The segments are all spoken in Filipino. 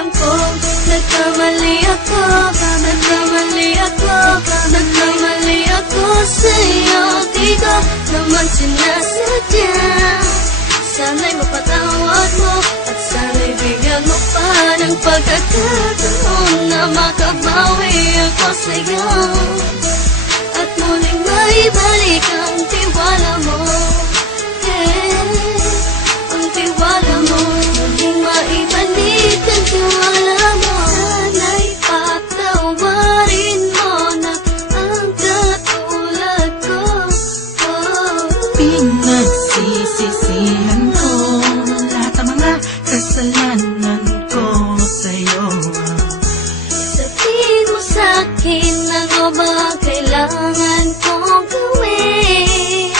Alam kong nagkamali ako, nagkamali ako sa'yo. Di ko naman sinasadya. Sana'y mapatawad mo at sana'y bigyan mo pa ng pagkakataon na makabawi ako sa'yo at muling maibalik ang tiwala mo. Ang tiwala mo, muling maibalik ang tiwala mo. Sana'y patawarin mo na ang katulad ko. Pinagsisisihan ko lahat ng mga kasalanan ko sa'yo. Sabihin mo sa'kin ano ba kailangan kong gawin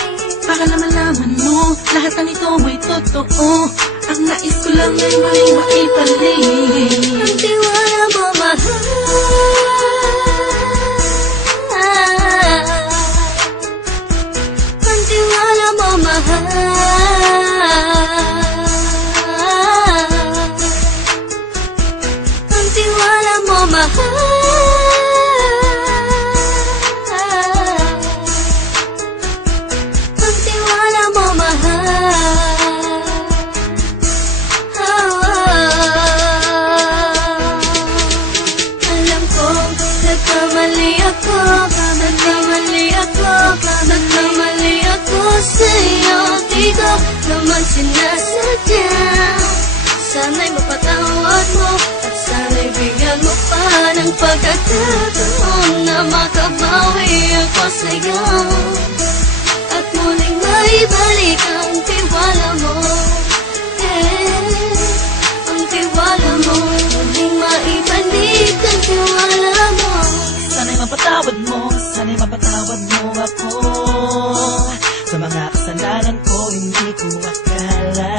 Para malaman mo lahat ng ito ay totoo. Ang nais ko lang ay maibalik ang tiwala mo, mahal. Ang tiwala mo, mahal. Ang tiwala mo, mahal. Ang tiwala mo, mahal. Alam kong nagkamali ako sa'yo. Di ko naman sinasadya. Sana'y mapatawad mo at sana'y bigyan mo pa ng pagkakataon na makabawi ako sa'yo at muling maibalik ang tiwala mo. Ang tiwala mo, muling maibalik ang tiwala mo. Sana'y mapatawad mo ako sa mga kasalanan ko. Hindi ko akala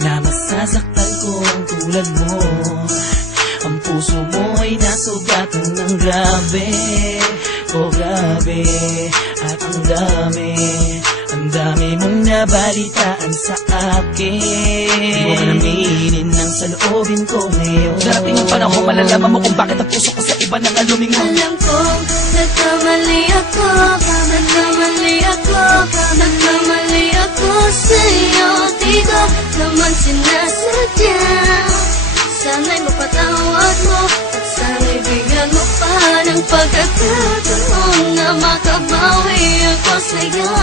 na masasaktan ko ang tulad mo. Ang puso mo ay nasugatan ng grabe, oh grabe. At ang dami mong nabalitaan sa akin. Di mo man aminin ang saloobin ko ngayon. Darating ang panahon, malalaman mo kung bakit ang puso ko sa iba nang alumingon. Alam kong nagkamali ako sa'yo. Di ko naman sinasadya. Sana'y mapatawad mo at sana'y bigyan mo pa ng pagkakataon na makabawi ako sa'yo